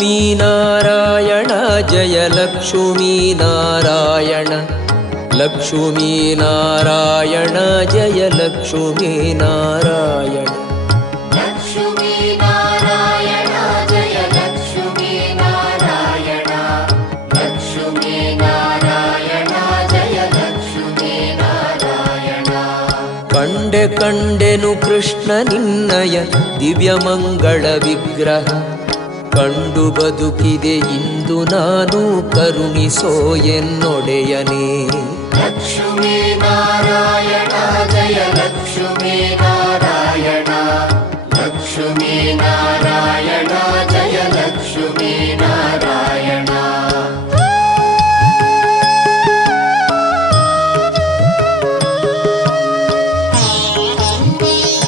ಲಕ್ಷ್ಮೀನಾರಾಯಣ ಜಯ ಲಕ್ಷ್ಮೀನಾರಾಯಣ ಲಕ್ಷ್ಮೀನಾರಾಯಣ ಜಯ ಲಕ್ಷ್ಮೀನಾರಾಯಣ ಲಕ್ಷ್ಮೀನಾರಾಯಣ ಜಯ ಲಕ್ಷ್ಮೀನಾರಾಯಣ ಲಕ್ಷ್ಮೀನಾರಾಯಣ ಜಯ ಲಕ್ಷ್ಮೀನಾರಾಯಣ. ಕಂಡೆ ಕಂಡೆನು ಕೃಷ್ಣ ನಿನ್ನಯ ದಿವ್ಯಮಂಗಳ ವಿಗ್ರಹ, ಕಂಡು ಬದುಕಿದೆ ಇಂದು ನಾನು ಕರುಣಿಸೋ ಎನ್ನೊಡೆಯನೇ. ಲಕ್ಷ್ಮೀನಾರಾಯಣ ಜಯ ಲಕ್ಷ್ಮೀನಾರಾಯಣ